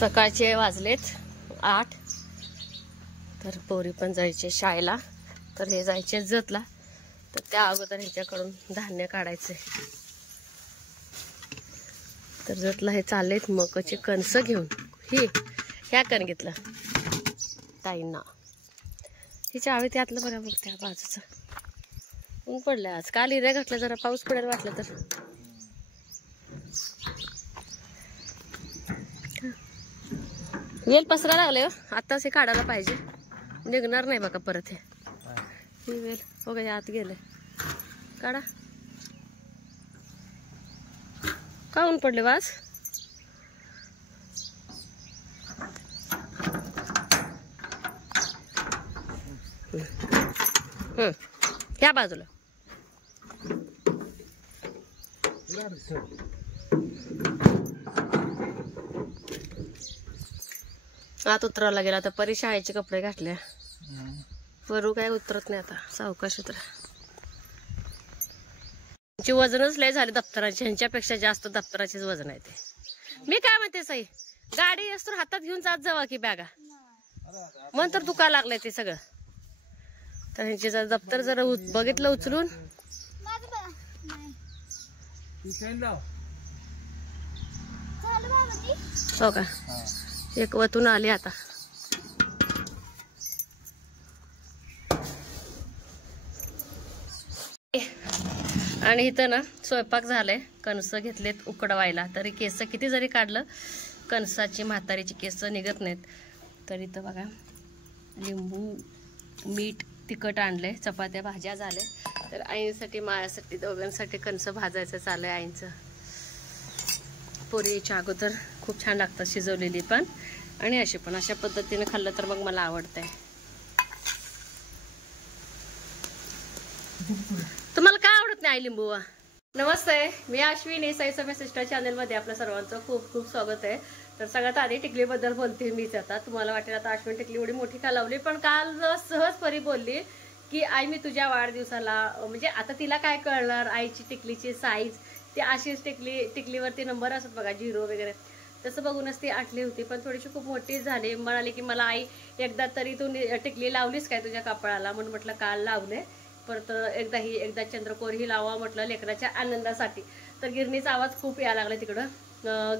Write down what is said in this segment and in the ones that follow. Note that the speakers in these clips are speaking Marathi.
सकाळचे वाजलेत 8. तर पोरी पण जायचे शाळेला. तर हे जायचे जतला. तर त्या अगोदर ह्याच्याकडून धान्य काढायचे. तर जतला हे चाललेत मकाचे कणस घेऊन. ह्या कण घेतलं ताईंना. हिच्या हवे त्यातलं बघा बघ त्या बाजूचं ऊन पडलं आज. काल हिऱ्या घातलं जरा पाऊस पडायला वाटलं तर. वेल पसरा लागले आताच हे काढायला पाहिजे. निघणार नाही बघा परत ही वेल. बघा आत गेले. काढा. का ऊन पडले वाज. ह्या बाजूला आत उतरावला गेला. आता परी शाळेचे कपडे घातले. परू काय उतरत नाही आता. सावकाश उतरा. वजनच लय झाले दप्तरांची. ह्यांच्यापेक्षा जास्त दप्तराचेच वजन आहे ते. मी काय म्हणते सई गाडी असतो हातात घेऊन जात जावा की बॅगा. मन तर दुखा लागलंय ते सगळं. तर ह्यांचे जर दप्तर जरा बघितलं उचलून. हो का एक वतून आली आता. आणि इथं ना स्वयंपाक झालाय. कणस घेतलेत उकडवायला. तरी केस किती जरी काढलं कणसाची म्हातारीची केस निघत नाहीत. तर इथं बघा लिंबू मीठ तिखट आणलंय. चपात्या भाज्या झाल्या. तर आईंसाठी मायासाठी दोघांसाठी कणस भाजायचं चाललंय आईंचं. पोरीच्या अगोदर खूप छान लागतात शिजवलेली पण आणि अशी पण. अशा पद्धतीने खाल्लं तर मग मला आवडतंय. तुम्हाला काय आवडत नाही आई लिंबू. नमस्ते मी अश्विनी साई समय सिस्टर चॅनलमध्ये आपल्या सर्वांचं खूप खूप स्वागत आहे. तर सगळ्यात आधी टिकलीबद्दल बोलते मीच. आता तुम्हाला वाटेल आता अश्विनी टिकली एवढी मोठी का लावली. पण काल सहज परी बोलली की आई मी तुझ्या वाढदिवसाला म्हणजे आता तिला काय कळणार आईची टिकलीची साईज. ती अशीच टिकलीवरती नंबर असत बघा 0 वगैरे. तसं बघूनच ती आटली होती. पण थोडीशी खूप मोठी झाली. म्हणाली की मला आई एकदा तरी तू टिकली लावलीस काय तुझ्या कपाळाला. म्हणून म्हटलं काल लावले. परत एकदा चंद्रकोर ही लावा म्हटलं लेकराच्या आनंदासाठी. तर गिरणीचा आवाज खूप यायला लागला तिकडं.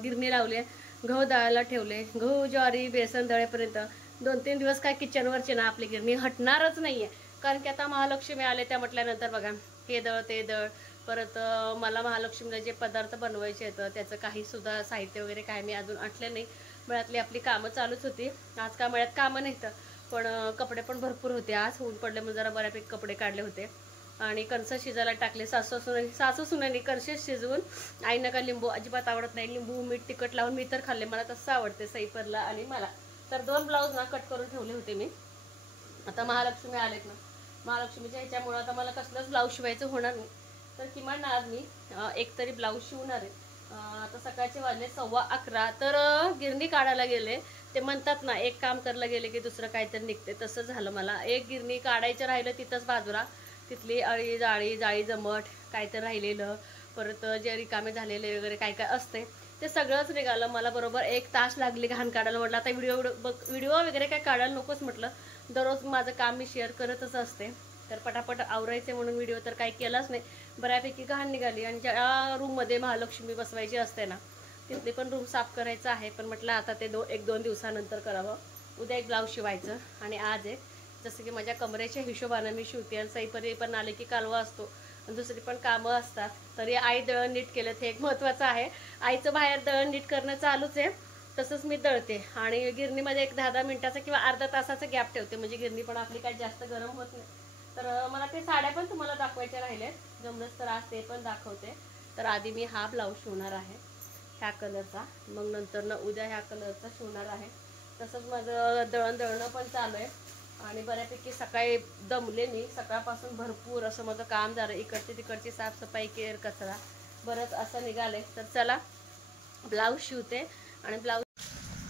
गिरणी लावले. गहू दळायला ठेवले. गहू ज्वारी बेसन दळेपर्यंत 2-3 दिवस काय किचनवरची ना आपली गिरणी हटणारच नाहीये. कारण की आता महालक्ष्मी आले त्या म्हटल्यानंतर बघा हे दळ ते दळ. परत मला महालक्ष्मीला जे पदार्थ बनवायचे आहेत त्याचं काही सुद्धा साहित्य वगैरे काय मी अजून आणले नाही. मळ्यातली आपली कामं चालूच होती. आज का मळ्यात कामं नाहीत पण कपडे पण भरपूर होते. आज ऊन पडले म्हणून जरा बऱ्यापैकी कपडे काढले होते. आणि कणस शिजायला टाकले. सासू सुनांनी कणसेच शिजवून. आईनं का लिंबू अजिबात आवडत नाही. लिंबू मीठ तिखट लावून मी तर खाल्ले. मला तसं आवडते सईपरला आणि मला. तर 2 ब्लाऊज ना कट करून ठेवले होते मी. आता महालक्ष्मी आलेत ना. महालक्ष्मीच्या ह्याच्यामुळं आता मला कसलंच ब्लाऊज शिवायचं होणार नाही. तर किमान आज मी एक तरी ब्लाऊज शिवणार आहे. आता सकाळचे वाजले 11:15. तर गिरणी काढायला गेले. ते म्हणतात ना एक काम करायला गेले की दुसरं काहीतरी निघते. तसं झालं मला. एक गिरणी काढायचं राहिलं तिथंच बाजूला. तिथली अळी जाळी जमट काहीतरी राहिलेलं. परत जे रिकामे झालेले वगैरे काय काय असते ते सगळंच निघालं. मला बरोबर 1 तास लागले घाण काढायला. म्हटलं आता व्हिडिओ वगैरे काय काढायला नकोच म्हटलं. दररोज माझं काम मी शेअर करतच असते. तर पटापट आवरायचे म्हणून व्हिडिओ तर काही केलाच नाही. बऱ्यापैकी घाण निघाली. आणि ज्या रूममध्ये महालक्ष्मी बसवायची असते ना तिथली पण रूम साफ करायचं आहे. पण म्हटलं आता ते 1-2 दिवसानंतर करावं. उद्या एक ब्लाऊज शिवायचं आणि आज आहे जसं की माझ्या कमरेच्या हिशोबानं मी शिवते. आणि सईपरी पण आले की कालवा असतो आणि दुसरी पण कामं असतात. तरी आई दळण नीट केलं हे एक महत्त्वाचं आहे. आईचं बाहेर दळण नीट करणं चालूच आहे. तसंच मी दळते. आणि गिरणीमध्ये एक 10-10 मिनिटाचा किंवा अर्धा तासाचा गॅप ठेवते म्हणजे गिरणी पण आपली काही जास्त गरम होत नाही. तर मला ते साड्या पण तुम्हाला दाखवायच्या राहिल्या. जमलंच तर आज ते पण दाखवते. तर आधी मी हा ब्लाऊज शिवणार आहे ह्या कलरचा. मग नंतर ना उद्या ह्या कलरचा शिवणार आहे. तसंच माझं दळणं पण चालू आहे. आणि बऱ्यापैकी सकाळी दमले मी. सकाळपासून भरपूर असं माझं काम झालं. इकडची तिकडची साफसफाई केर कचरा बरंच असं निघाले. तर चला ब्लाऊज शिवते. आणि ब्लाऊज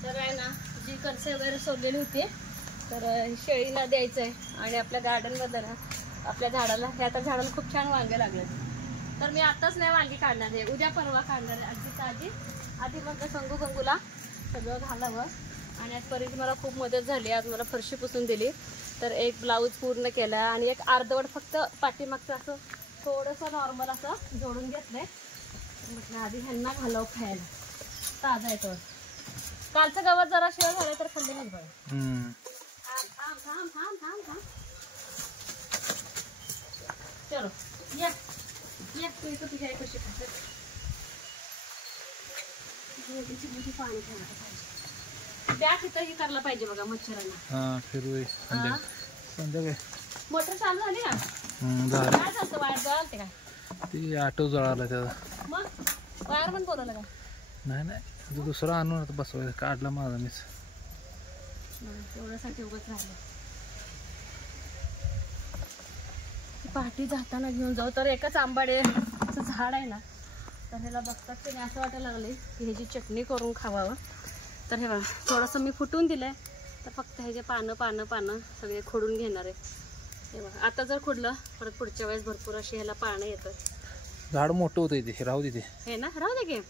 तर आहे ना जी कणसे वगैरे सोडलेली होती तर शेळीला द्यायचं आहे. आणि आपल्या गार्डनमध्ये ना आपल्या झाडाला हे आता झाडाला खूप छान वांगे लागले. तर मी आताच नाही वांगी काढणार आहे. उद्या परवा काढणार आहे. अगदी ताजी. आधी मग संगू गंगूला सगळं घालावं. आणि आज परीची मला खूप मदत झाली. आज मला फरशी पुसून दिली. तर एक ब्लाऊज पूर्ण केला आणि एक अर्धवट फक्त पाठीमागचं असं थोडंसं नॉर्मल असं जोडून घेतलंय. म्हटलं आधी ह्यांना घालावं खायला. ताजा आहे तो. कालचं गवत जरा शिवाय झालं तर खाल्ली नाही बघा. थांब थांब थांब थांब थांब. चलो या या तू इथं तुझ्या कशी खाते. पाणी ठेवायला पाहिजे. बॅग इथं ही करायला पाहिजे बघा मच्छरांना. फिरू संध्याकाळी मोटर चालू झाली का? काय चालतं वायर जळाल ते काय? ती ऑटो जळाला त्याचा. मग वायर पण बोलवलं का? नाही दुसरा आणून आता बसवायचं. काढला माझा मीच. तेवढ्यासाठी उगाच राहिलं. पहाटे जाताना घेऊन जाऊ. तर एकच आंबाड्याचं झाड आहे ना, तर ह्याला बघतात की नाही असं वाटायला लागले की ह्याची चटणी करून खावावं. तर हे बघा थोडंसं मी फुटून दिलंय. तर फक्त ह्याचे पानं सगळे खोडून घेणार आहे. हे बघा आता जर खोडलं परत पुढच्या वेळेस भरपूर अशी ह्याला पानं येतं. झाड मोठं होतं ते. राहू दे ते. हे ना राहू दे की.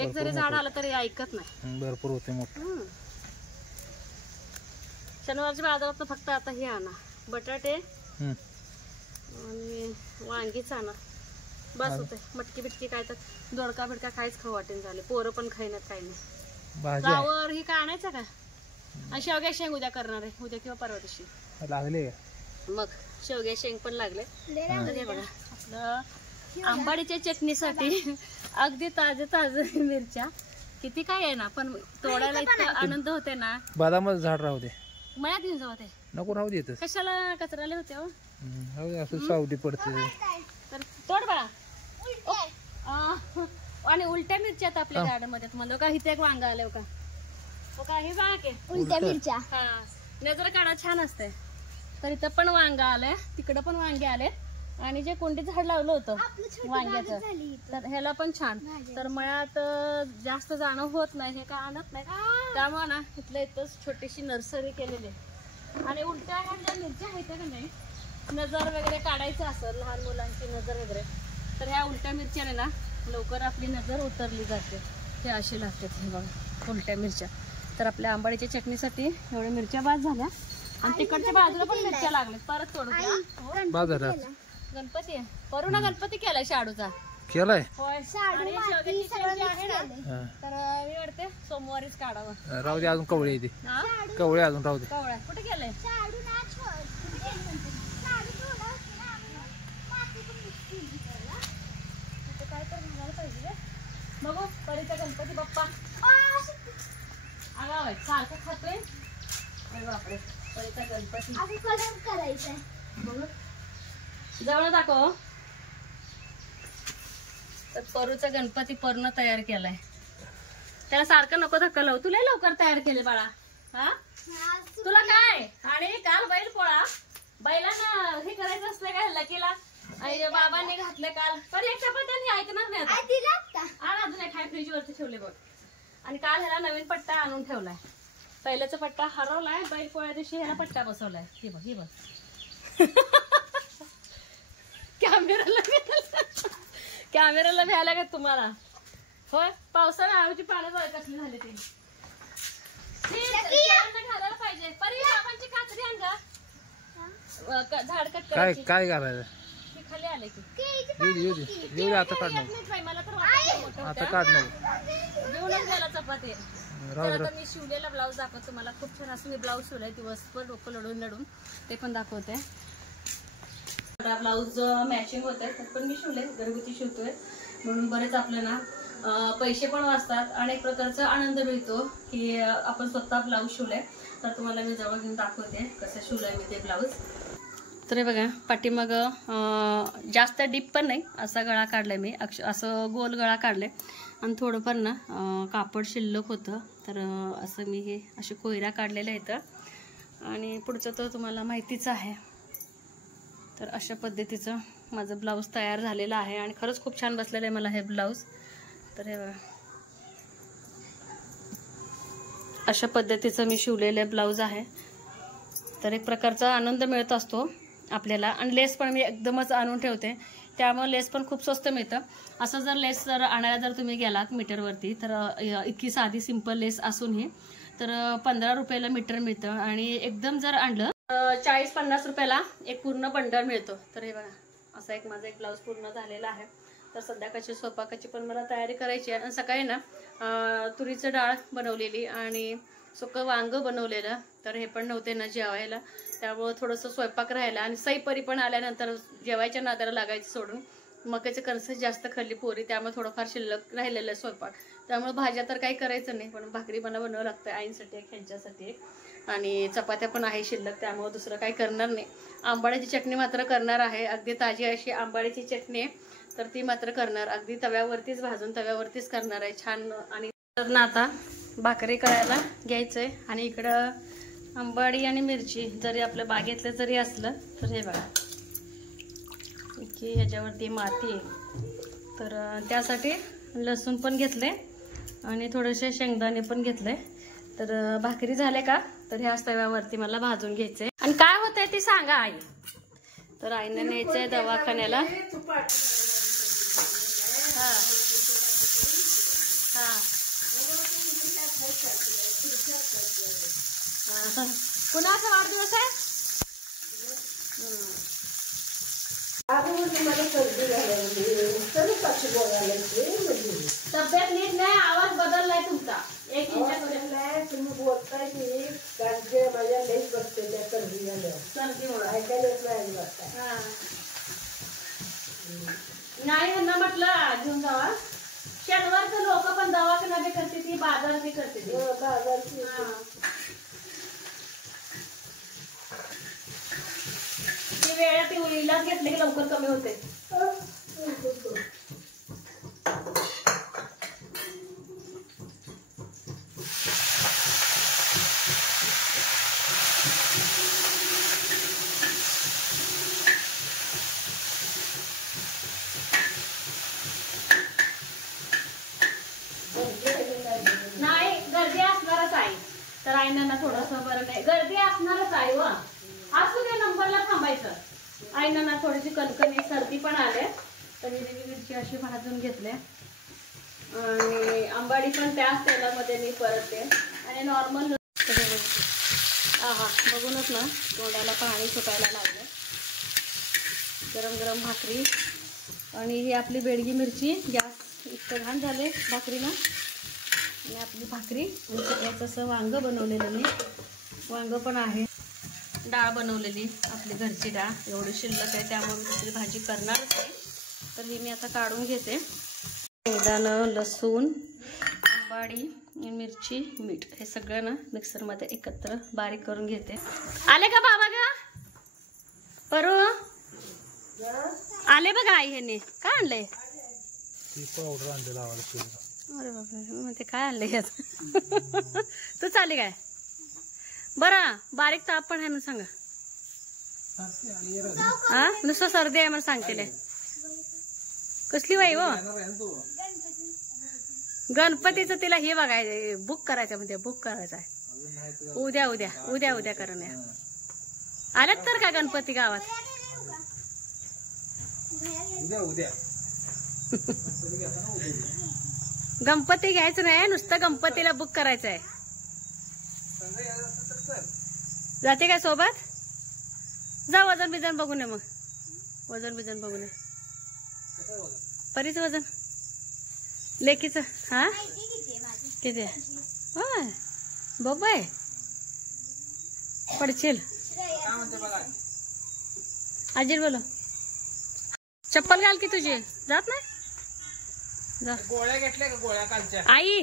एक जरी झाड आलं तरी ऐकत नाही. भरपूर होते मोठं. शनिवारच्या बाजारात फक्त आता हे आणा बटाटे आणि वांगीच आणा बस होते. मटकी बिटकी काय तर दोडका बिडका काहीच खाऊ वाटेन झाले. पोरं पण खाईनात काही नाही. गावावर ही काय आणायचं का? आणि शेवग्या शेंग उद्या करणार आहे. उद्या किंवा परवा दिवशी लागले. मग शेवग्या शेंग पण लागले. हे बघा आपलं आंबाडीच्या चटणीसाठी अगदी ताजे मिरच्या. किती काय आहे ना पण तोडायला इतकं आनंद होते ना. बदामाचं झाड राहू दे. मळ्यात घेऊन जाऊ ते. नको राहू दे. कशाला कचराले होते हो. असं सावली पडते. तर तोड बाळा. आणि उलट्या मिरच्या आपल्या गार्डन मध्ये म्हणलो का इथे एक वांगा आले का? हो का हे बघा की उलट्या मिरच्या. हा नजर काढा छान असते. तर इथं पण वांगा आलंय. तिकडं पण वांगे आले. आणि जे कोणते झाड लावलं होतं वांग्याचं तर ह्याला पण छान. तर मळ्यात जास्त जाणं होत नाही. हे काय आणत नाही त्यामुळे ना इथंच छोटीशी नर्सरी केलेली आहे. आणि उलट्या ह्या मिरच्या आहेत का नाही नजर वगैरे काढायचं असेल लहान मुलांची नजर वगैरे तर ह्या उलट्या मिरच्याने ना लवकर आपली नजर उतरली जाते. हे असे लागतात हे बघा उलट्या मिरच्या. तर आपल्या आंबाडीच्या चटणीसाठी एवढ्या मिरच्या बाद झाल्या. आणि तिकडच्या बाजूला पण मिरच्या लागल्यात. परत तोडून बाजारात गणपती आहे. परुणा गणपती केलाय शाडूचा केलाय. होय. आणि शेवग्याची शेंग आहे ना तर मी वाटते सोमवारीच काढावं. राहू दे अजून कवळे येते. कवळे अजून राहू दे. कवळ्या कुठे गेलंय? काय तर म्हणायला पाहिजे बघू. परीचा गणपती बाप्पा आगाव सारखं खातोय. बापरे परीचा गणपती करायचंय बघू. जवळ दाखव. तर परूचा गणपती पूर्ण तयार केलाय. त्याला सारखं नको धक्का लावू. तुला लवकर तयार केले बाळा. हा तुला काय. आणि काल बैल पोळा बैलांना हे करायचं असलं काय लकीला आणि बाबांनी घातलं काल. पण एक चपात्याने ऐकणार नाही. अजून एक हाय फ्रीज वरती ठेवले बघ. आणि काल ह्याला नवीन पट्टा आणून ठेवलाय. पहिल्याचा पट्टा हरवलाय. बैल पोळ्या दिवशी ह्याला पट्टा बसवलाय. हे बघ हे बघ. कॅमेराला भ्यायला का तुम्हाला. होय पावसाळ्या आळूची पानं कसली झाली ते घालायला पाहिजे. परी बाबांची कात्री आण ग. झाड कट करायची. काय करायचं खाली आले की आता काढणार. मला तर आता काढणार घेऊनच गेला चपाती. आता मी शिवलेला ब्लाऊज दाखवतो तुम्हाला. खूप छान असं मी ब्लाऊज शिवलाय दिवसभर डोकं लढून ते पण दाखवते. ब्लाऊज मॅचिंग होत आहे पण मी शिवले. घरगुती शिवतोय म्हणून बरेच आपल्याला पैसे पण वाचतात आणि एक प्रकारचा आनंद मिळतो की आपण स्वतः ब्लाऊज शिवलाय. तर तुम्हाला मी जवळ घेऊन दाखवते कसं शिवलंय मी ते ब्लाऊज. तर हे बघा पाठीमाग जास्त डीप पण नाही असा गळा काढलाय मी. असं गोल गळा काढलाय आणि थोडंफार ना कापड शिल्लक होतं तर असं मी हे असे कोयऱ्या काढलेल्या आहेत. आणि पुढचं तर तुम्हाला माहितीच आहे. तर अशा पद्धतीचं माझं ब्लाऊज तयार झालेलं आहे आणि खरंच खूप छान बसलेलं आहे मला हे ब्लाऊज. तर हे बघा अशा पद्धतीचं मी शिवलेलं ब्लाऊज आहे. तर एक प्रकारचा आनंद मिळत असतो आपल्याला. आणि लेस पण मी एकदमच आणून ठेवते त्यामुळे लेस पण खूप स्वस्त मिळतं. असं जर लेस जर आणायला जर तुम्ही गेलात मीटरवरती तर इतकी साधी सिंपल लेस असूनही तर 15 रुपयाला मीटर मिळतं आणि एकदम जर आणलं 40-50 रुपयाला एक पूर्ण बंडल मिळतो. तर हे बघा असा एक माझा एक ब्लाऊज पूर्ण झालेला आहे. तर संध्याकाळची स्वयंपाकाची पण मला तयारी करायची आहे. आणि सकाळी ना तुरीचं डाळ बनवलेली आणि सुकं वांग बनवलेलं. तर हे पण नव्हते ना जेवायला, त्यामुळं थोडंसं स्वयंपाक राहिला. आणि सईपरी पण आल्यानंतर जेवायच्या नादाला लागायचं सोडून मक्याचे कणस जास्त खाल्ली पोरी, त्यामुळे थोडंफार शिल्लक राहिलेलं स्वयंपाक. त्यामुळे भाज्या तर काही करायचं नाही, पण भाकरी मला बनवावं लागतं आईंसाठी एक, ह्यांच्यासाठी एक, आणि चपात्या पण आहे शिल्लक, त्यामुळे दुसरं काही करणार नाही. आंबाड्याची चटणी मात्र करणार आहे, अगदी ताजी अशी आंबाड्याची चटणी आहे. तर ती मात्र करणार, अगदी तव्यावरतीच भाजून तव्यावरतीच करणार आहे छान. आणि तर ना आता भाकरी करायला घ्यायचंय. आणि इकडं आंबाडी आणि मिरची जरी आपल्या बागेतलं जरी असलं तर हे बघा की ह्याच्यावरती माती आहे, तर त्यासाठी लसूण पण घेतले आणि थोडेसे शेंगदाणे पण घेतले. तर भाकरी झाले का तर ह्या तव्यावरती मला भाजून घ्यायचंय. आणि काय होतंय ते सांगा आई. तर आईने न्यायचंय दवाखान्याला. हा हा कुणाचा वाढदिवस आहे? तब्येत नीट नाही, आवाज बदललाय तुमचा. एक तुम्ही बोलताय की कारण माझ्या लेट बसते त्या सर्दीमुळे ऐकायला येत नाही. नाही त्यांना म्हटलं घेऊन जावा. शनिवारचं लोक पण दवाखाना बी करते ती, बाजार बी करते ती. ती वेळात इलाज घेतले की लवकर कमी होते. नाही गर्दी असणारच आहे, तर आईना ना थोडंसं बरं नाही, गर्दी असणारच आहे. व असू दे नंबरला थांबायचं. आईना ना थोडीशी कणकणी सर्दी पण आले, तर हिरवी मिरची अशी भाजून घेतले आणि आंबाडी पण त्याच तेलामध्ये मी परतते. आणि नॉर्मल हा बघूनच ना तोंडाला पाणी सुटायला लागलं. गरम गरम भाकरी आणि ही आपली बेडगी मिरची, गॅस इतकं घाण झाले भाकरीनं. आणि आपली भाकरी याचं असं वांग बनवलेलं मी, वांग पण आहे, डाळ बनवलेली आपली घरची डाळ एवढी शिल्लक आहे, त्यामुळे मी दुसरी भाजी करणारच आहे. तर ही मी आता काढून घेते. शेंगदाणं, लसूण, आंबाडी, मिरची, मीठ हे सगळं ना मिक्सरमध्ये एकत्र बारीक करून घेते. आले का बाबा ग परू? आले बघा आई. ह्याने काय आणलंय? अरे बाबा म्हणते काय आणलंय यात? तू चालली काय? बरं बारीक ताप पण आहे म्हणून सांगा. हा नुसतं सर्दी आहे म्हणून सांगते. कसली बाई हो? गणपतीचं तिला हे बघायचं, बुक करायचं म्हणजे बुक करायचं आहे. उद्या उद्या उद्या उद्या करून या. आलेत तर का गणपती गावात? गणपती घ्यायचं नाही, नुसतं गणपतीला बुक करायचं आहे. जाते काय सोबत? जा वजन बिजन बघून ये. मग वजन बिजन बघून ये. परीच वजन लेकीच हा किती आहे? बघ पडशील. आजी बोलो चप्पल घाल की तुझी. जात नाही जा. गोळ्या घेतल्या का? गोळ्या कालच्या आई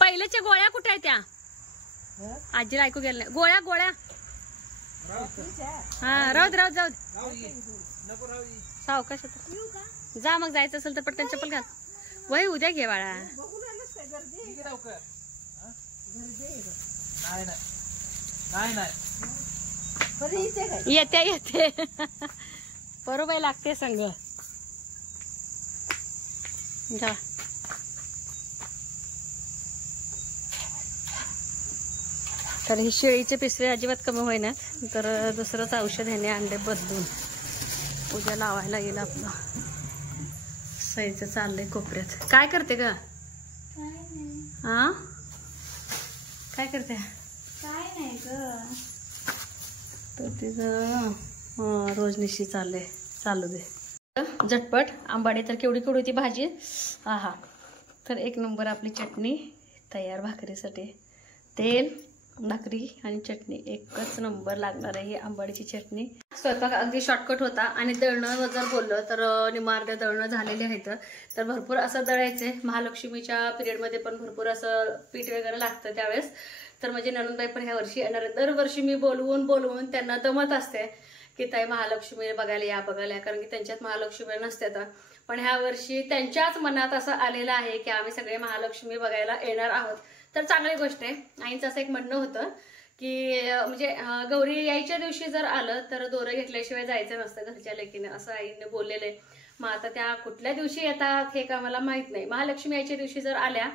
पहिल्याच्या गोळ्या कुठे आहेत त्या? आजीला ऐकू गेलं नाही. गोळ्या गोळ्या हा राहू दे राहू जाऊ सावकाश. जा मग जायचं असेल तर पटकन चप्पल घाल. वय उद्या घे बाळा. येते येते बरोबर लागते संग. जा तर ही शेळीचे पिसवे अजिबात कमी होईनात, तर दुसरंच औषध ह्याने आणले बदलून उद्या लावायला येईल आपलं. साईचं चाललंय कोपऱ्यात. काय करते का? हा काय करते? काय नाही ग. तर तिचं रोजनिशी चालू दे. झटपट आंबाडी तर केवढी केवढी ती भाजी. हा तर एक नंबर आपली चटणी तयार भाकरीसाठी. तेल, भाकरी आणि चटणी एकच नंबर लागणार आहे ही आंबाडीची चटणी. स्वयंपाक अगदी शॉर्टकट होता आणि दळणं जर बोललं तर निमार्ध्या दळणं झालेले आहेत. तर भरपूर असं दळायचंय. महालक्ष्मीच्या पिरियडमध्ये पण भरपूर असं पीठ वगैरे लागतं त्यावेळेस. तर माझी नणंदबाई पण ह्या वर्षी येणार आहे. दरवर्षी मी बोलवून त्यांना दमत असते की ताई महालक्ष्मी बघायला या. कारण की त्यांच्यात महालक्ष्मी नसतात. पण ह्या वर्षी त्यांच्याच मनात असं आलेलं आहे की आम्ही सगळे महालक्ष्मी बघायला येणार आहोत. तर चांगली गोष्ट आहे. आईंचं असं एक म्हणणं होतं की म्हणजे गौरी यायच्या दिवशी जर आलं तर दोरं घेतल्याशिवाय जायचं नसतं घरच्या लेकीने, असं आईने बोललेलं आहे. मग आता त्या कुठल्या दिवशी येतात हे का मला माहित नाही. महालक्ष्मी यायच्या दिवशी जर आल्या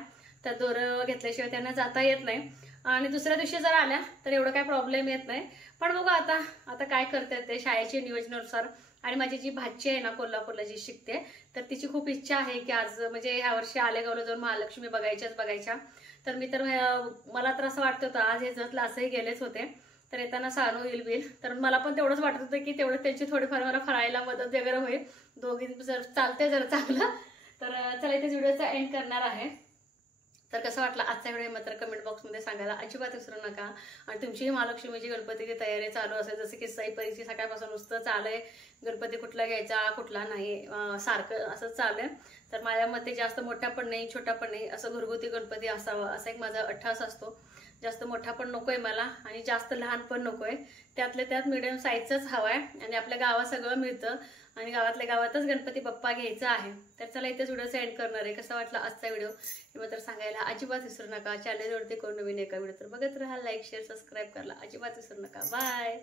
तर दोरं घेतल्याशिवाय त्यांना जाता येत नाही. आणि दुसऱ्या दिवशी जर आल्या तर एवढं काय प्रॉब्लेम येत नाही. पण बघू आता काय करतात ते शाळेच्या नियोजनानुसार. आणि माझी जी भाची आहे ना कोल्हापूरला जी शिकते, तर तिची खूप इच्छा आहे की आज म्हणजे ह्या वर्षी आलेगावला जाऊन महालक्ष्मी बघायच्या. तर मी तर मला तर असं वाटतं होतं आज हे जतला असंही गेलेच होते तर येताना सानू येईल. तर मला पण तेवढंच वाटत होतं की तेवढं त्यांची थोडीफार मला फरायला मदत वगैरे होईल. दोघी जर चालते जर चांगलं. तर चला इथे व्हिडिओचा एंड करणार आहे. तर कसं वाटलं आजचा व्हिडिओ मात्र कमेंट बॉक्समध्ये सांगायला अजिबात विसरू नका. आणि तुमचीही महालक्ष्मीची गणपतीची तयारी चालू असेल जसं की सईपरीची सकाळपासून नुसतं चालय गणपती कुठला घ्यायचा कुठला नाही सारखं असं चालय. तर माझ्या मते जास्त मोठा पण नाही छोटा पण नाही असं घरगुती गणपती असावा असा एक माझा अट्टास असतो. जास्त मोठा पण नकोय मला आणि जास्त लहान पण नकोय. त्यातल्या त्यात मिडियम साईजच हवाय. आणि आपल्या गावात सगळं मिळतं आणि गावातल्या गावातच गणपती बाप्पा घ्यायचा आहे. तर चला इथेच व्हिडिओ एंड करणार आहे. कसा वाटला आजचा व्हिडिओ हे मात्र सांगायला अजिबात विसरू नका. चॅनलवरती कोण नवीन एका व्हिडिओ तर बघत राहा. लाईक शेअर सबस्क्राईब करायला अजिबात विसरू नका. बाय.